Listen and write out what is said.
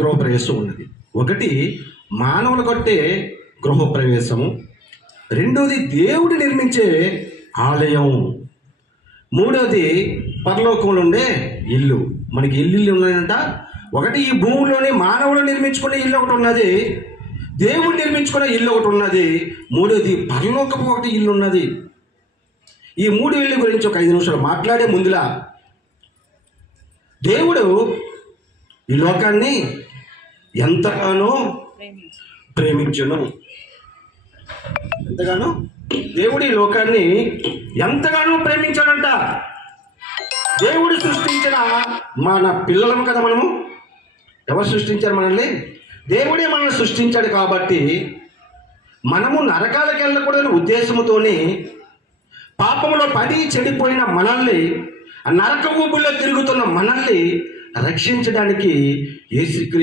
గృహప్రవేశం ఉన్నది. ఒకటి మానవులు కట్టే గృహప్రవేశము, రెండోది దేవుడు నిర్మించే ఆలయం, మూడోది పరలోకంలో ఉండే ఇల్లు. మనకి ఇల్లు ఉన్నాయంట. ఒకటి ఈ భూమిలోనే మానవులు నిర్మించుకునే ఇల్లు ఒకటి ఉన్నది, దేవుడు నిర్మించుకునే ఇల్లు ఒకటి ఉన్నది, మూడోది పరలోకపు ఒకటి ఇల్లు ఉన్నది. ఈ మూడు ఇళ్ళ గురించి ఒక 5 నిమిషాలు మాట్లాడే ముందులా, దేవుడు ఈ లోకాన్ని ఎంతగానో ప్రేమించును. ఎంతగానో దేవుడు ఈ లోకాన్ని ఎంతగానో ప్రేమించాడంట. దేవుడు సృష్టించిన మన పిల్లలం కదా మనము. ఎవరు సృష్టించారు మనల్ని? దేవుడే మనల్ని సృష్టించాడు. కాబట్టి మనము నరకాలకు వెళ్ళకూడదని ఉద్దేశంతోనే పాపంలో పడి చెడిపోయిన మనల్ని, నరక ఊబుల్లో తిరుగుతున్న మనల్ని రక్షించడానికి యేసుక్రీస్తు